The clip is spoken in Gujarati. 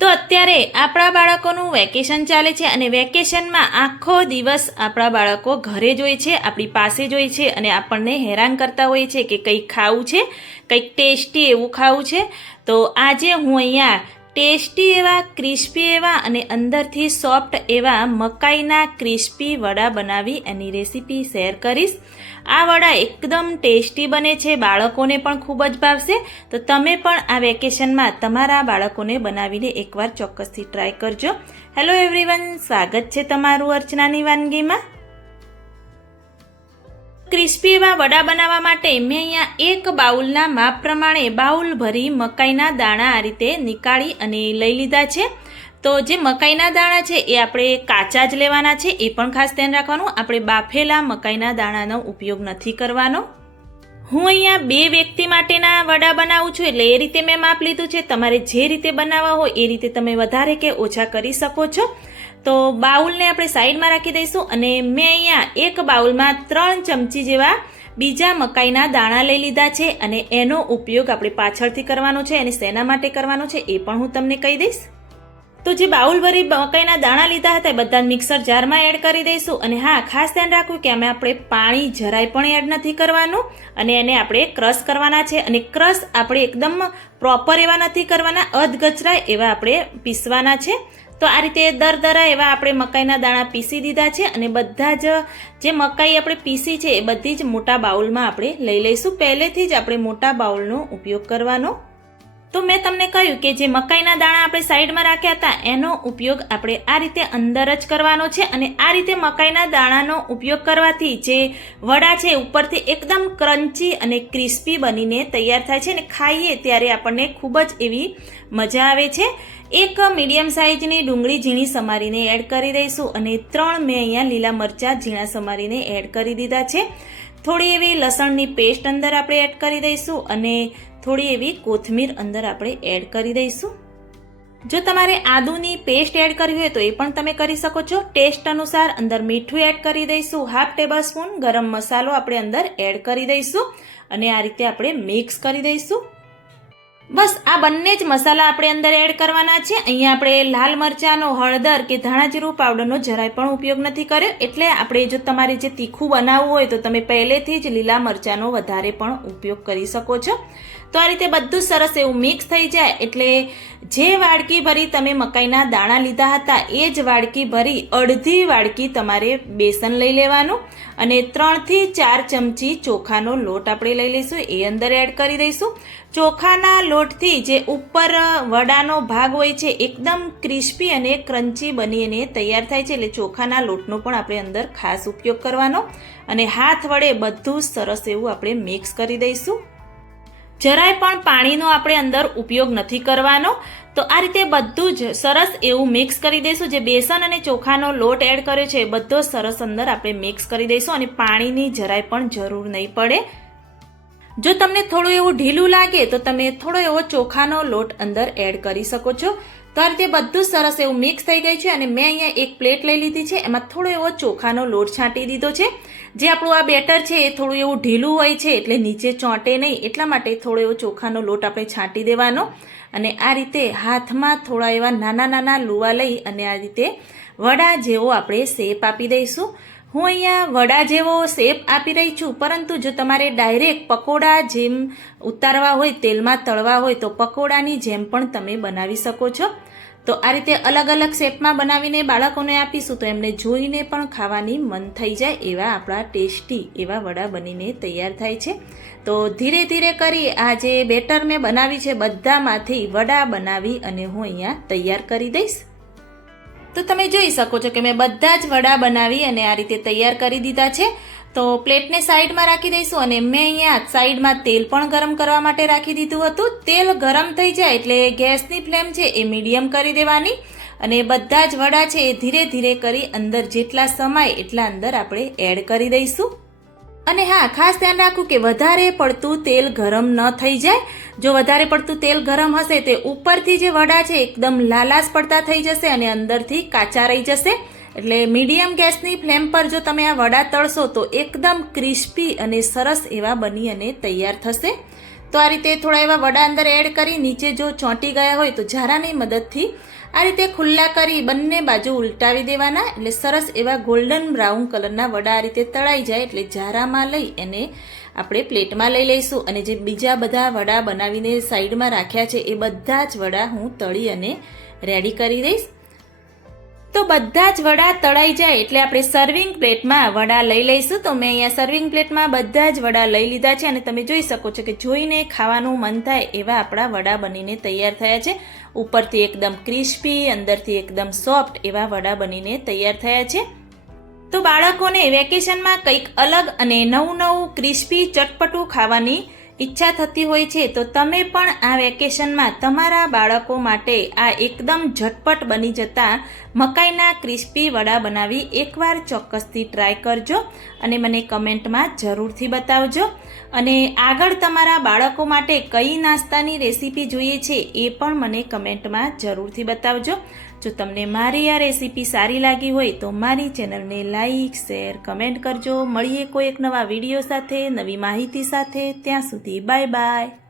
તો અત્યારે આપણા બાળકોનું વેકેશન ચાલે છે અને વેકેશનમાં આખો દિવસ આપણા બાળકો ઘરે જ હોય છે, આપણી પાસે જ હોય છે અને આપણને હેરાન કરતા હોય છે કે કંઈક ખાવું છે, કંઈક ટેસ્ટી એવું ખાવું છે. તો આજે હું અહીંયા ટેસ્ટી એવા, ક્રિસ્પી એવા અને અંદરથી સોફ્ટ એવા મકાઈના ક્રિસ્પી વડા બનાવી એની રેસીપી શેર કરીશ. આ વડા એકદમ ટેસ્ટી બને છે, બાળકોને પણ ખૂબ જ ભાવશે. તો તમે પણ આ વેકેશનમાં તમારા બાળકોને બનાવીને એકવાર ચોક્કસથી ટ્રાય કરજો. હેલો એવરીવન, સ્વાગત છે તમારું અર્ચનાની વાનગીમાં. ક્રિસ્પી એવા વડા બનાવવા માટે મેં અહીંયા એક બાઉલના માપ પ્રમાણે બાઉલ ભરી મકાઈના દાણા આ રીતે નીકાળી અને લઈ લીધા છે. તો જે મકાઈના દાણા છે એ આપણે કાચા જ લેવાના છે, એ પણ ખાસ ધ્યાન રાખવાનું. આપણે બાફેલા મકાઈના દાણાનો ઉપયોગ નથી કરવાનો. હું અહીંયા 2 વ્યક્તિ માટેના વડા બનાવું છું, એટલે એ રીતે મેં માપ લીધું છે. તમારે જે રીતે બનાવવા હોય એ રીતે તમે વધારે કે ઓછા કરી શકો છો. તો બાઉલને આપણે સાઈડમાં રાખી દઈશું અને મેં અહીંયા એક બાઉલમાં 3 ચમચી જેવા બીજા મકાઈના દાણા લઈ લીધા છે અને એનો ઉપયોગ આપણે પાછળથી કરવાનો છે. અને શેના માટે કરવાનો છે એ પણ હું તમને કહી દઈશ. તો જે બાઉલ ભરી મકાઈના દાણા લીધા હતા એ બધા મિક્સર જારમાં એડ કરી દઈશું. અને હા, ખાસ ધ્યાન રાખવું કે આપણે પાણી જરાય પણ એડ નથી કરવાનું અને એને આપણે ક્રશ કરવાના છે. અને ક્રશ આપણે એકદમ પ્રોપર એવા નથી કરવાના, અધગચરાય એવા આપણે પીસવાના છે. તો આ રીતે દરદરા એવા આપણે મકાઈના દાણા પીસી દીધા છે અને બધા જ જે મકાઈ આપણે પીસી છે એ બધી જ મોટા બાઉલમાં આપણે લઈ લઈશું. પહેલેથી જ આપણે મોટા બાઉલનો ઉપયોગ કરવાનો. તો મેં તમને કહ્યું કે જે મકાઈના દાણા આપણે સાઈડમાં રાખ્યા હતા એનો ઉપયોગ આપણે આ રીતે અંદર જ કરવાનો છે. અને આ રીતે મકાઈના દાણાનો ઉપયોગ કરવાથી જે વડા છે ઉપરથી એકદમ ક્રન્ચી અને ક્રિસ્પી બનીને તૈયાર થાય છે અને ખાઈએ ત્યારે આપણને ખૂબ જ એવી મજા આવે છે. એક મીડિયમ સાઇઝની ડુંગળી ઝીણી સમારીને એડ કરી દઈશું અને 3 મેં અહીંયા લીલા મરચાં ઝીણા સમારીને એડ કરી દીધા છે. થોડી એવી લસણની પેસ્ટ અંદર આપણે એડ કરી દઈશું અને થોડી એવી કોથમીર અંદર આપણે એડ કરી દઈશું. જો તમારે આદુની પેસ્ટ એડ કરવી હોય તો એ પણ તમે કરી શકો છો. ટેસ્ટ અનુસાર અંદર મીઠું એડ કરી દઈશું. 1/2 ટેબલસ્પૂન ગરમ મસાલો આપણે અંદર એડ કરી દઈશું અને આ રીતે આપણે મિક્સ કરી દઈશું. બસ આ બંને જ મસાલા આપણે અંદર એડ કરવાના છે. અહીંયા આપણે લાલ મરચાંનો, હળદર કે ધાણા જીરું પાવડરનો જરાય પણ ઉપયોગ નથી કર્યો. એટલે આપણે જો તમારે જે તીખું બનાવવું હોય તો તમે પહેલેથી જ લીલા મરચાંનો વધારે પણ ઉપયોગ કરી શકો છો. તો આ રીતે બધું સરસ એવું મિક્સ થઈ જાય એટલે જે વાડકી ભરી તમે મકાઈના દાણા લીધા હતા એ જ વાડકી ભરી અડધી વાડકી તમારે બેસન લઈ લેવાનું અને 3 થી 4 ચમચી ચોખાનો લોટ આપણે લઈ લઈશું, એ અંદર એડ કરી દઈશું. ચોખાના લોટથી જે ઉપર વડાનો ભાગ હોય છે એકદમ ક્રિસ્પી અને ક્રન્ચી બનીને તૈયાર થાય છે. એટલે ચોખાના લોટનો પણ આપણે અંદર ખાસ ઉપયોગ કરવાનો અને હાથ વડે બધું સરસ એવું આપણે મિક્સ કરી દઈશું. જરાય પણ પાણીનો આપણે અંદર ઉપયોગ નથી કરવાનો. તો આ રીતે બધું જ સરસ એવું મિક્સ કરી દઈશું. જે બેસન અને ચોખાનો લોટ એડ કર્યો છે એ બધો સરસ અંદર આપણે મિક્સ કરી દઈશું અને પાણીની જરાય પણ જરૂર નહીં પડે. જો તમને થોડું એવું ઢીલું લાગે તો તમે થોડો એવો ચોખાનો લોટ અંદર એડ કરી શકો છો. તો આ રીતે બધું સરસ એવું મિક્સ થઈ ગયું છે અને મેં અહીંયા એક પ્લેટ લઈ લીધી છે, એમાં થોડો એવો ચોખાનો લોટ છાંટી દીધો છે. જે આપણું આ બેટર છે એ થોડું એવું ઢીલું હોય છે એટલે નીચે ચોંટે નહીં, એટલા માટે થોડો એવો ચોખાનો લોટ આપણે છાંટી દેવાનો અને આ રીતે હાથમાં થોડા એવા નાના નાના લુવા લઈ અને આ રીતે વડા જેવો આપણે શેપ આપી દઈશું. હું અહીંયા વડા જેવો શેપ આપી રહી છું, પરંતુ જો તમારે ડાયરેક્ટ પકોડા જેમ ઉતારવા હોય, તેલમાં તળવા હોય તો પકોડાની જેમ પણ તમે બનાવી શકો છો. તો આ રીતે અલગ અલગ શેપમાં બનાવીને બાળકોને આપીશું તો એમને જોઈને પણ ખાવાની મન થઈ જાય એવા આપણા ટેસ્ટી એવા વડા બનીને તૈયાર થાય છે. તો ધીરે ધીરે કરી આ જે બેટર મેં બનાવી છે બધામાંથી વડા બનાવી અને હું અહીંયા તૈયાર કરી દઈશ. તો તમે જોઈ શકો છો કે મેં બધા જ વડા બનાવી અને આ રીતે તૈયાર કરી દીધા છે. તો પ્લેટને સાઈડમાં રાખી દઈશું અને મેં અહીંયા સાઈડમાં તેલ પણ ગરમ કરવા માટે રાખી દીધું હતું. તેલ ગરમ થઈ જાય એટલે ગેસની ફ્લેમ છે એ મીડિયમ કરી દેવાની અને બધા જ વડા છે એ ધીરે ધીરે કરી અંદર જેટલા સમાય એટલા અંદર આપણે એડ કરી દઈશું. અને હા, ખાસ ધ્યાન રાખવું કે વધારે પડતું તેલ ગરમ ન થઈ જાય. જો વધારે પડતું તેલ ગરમ હશે તે ઉપરથી જે વડા છે એકદમ લાલાશ પડતા થઈ જશે અને અંદરથી કાચા રહી જશે. એટલે મીડિયમ ગેસની ફ્લેમ પર જો તમે આ વડા તળશો તો એકદમ ક્રિસ્પી અને સરસ એવા બની અને તૈયાર થશે. તો આ રીતે થોડા એવા વડા અંદર એડ કરી નીચે જો ચોંટી ગયા હોય તો ઝારાની મદદથી આ રીતે ખુલ્લા કરી બંને બાજુ ઉલટાવી દેવાના, એટલે સરસ એવા ગોલ્ડન બ્રાઉન કલરના વડા આ રીતે તળાઈ જાય એટલે ઝારામાં લઈ એને આપણે પ્લેટમાં લઈ લઈશું. અને જે બીજા બધા વડા બનાવીને સાઈડમાં રાખ્યા છે એ બધા જ વડા હું તળી અને રેડી કરી દઈશ. તો બધા જ વડા તળાઈ જાય એટલે આપણે સર્વિંગ પ્લેટમાં વડા લઈ લઈશું. તો મેં અહીંયા સર્વિંગ પ્લેટમાં બધા જ વડા લઈ લીધા છે અને તમે જોઈ શકો છો કે જોઈને ખાવાનું મન થાય એવા આપણા વડા બનીને તૈયાર થયા છે. ઉપરથી એકદમ ક્રિસ્પી, અંદરથી એકદમ સોફ્ટ એવા વડા બનીને તૈયાર થયા છે. તો બાળકોને વેકેશનમાં કંઈક અલગ અને નવું ક્રિસ્પી ચટપટું ખાવાની ઈચ્છા થતી હોય છે તો તમે પણ આ વેકેશનમાં તમારા બાળકો માટે આ એકદમ ઝટપટ બની જતા મકાઈના ક્રિસ્પી વડા બનાવી એકવાર ચોક્કસથી ટ્રાય કરજો અને મને કમેન્ટમાં જરૂરથી બતાવજો. અને આગળ તમારા બાળકો માટે કઈ નાસ્તાની રેસીપી જોઈએ છે એ પણ મને કમેન્ટમાં જરૂરથી બતાવજો. જો તમને મારી આ રેસીપી સારી લાગી હોય તો મારી ચેનલને લાઈક, શેર, કમેન્ટ કરજો. મળીએ કોઈ એક નવા વિડીયો સાથે, નવી માહિતી સાથે. ત્યાં સુધી બાય બાય.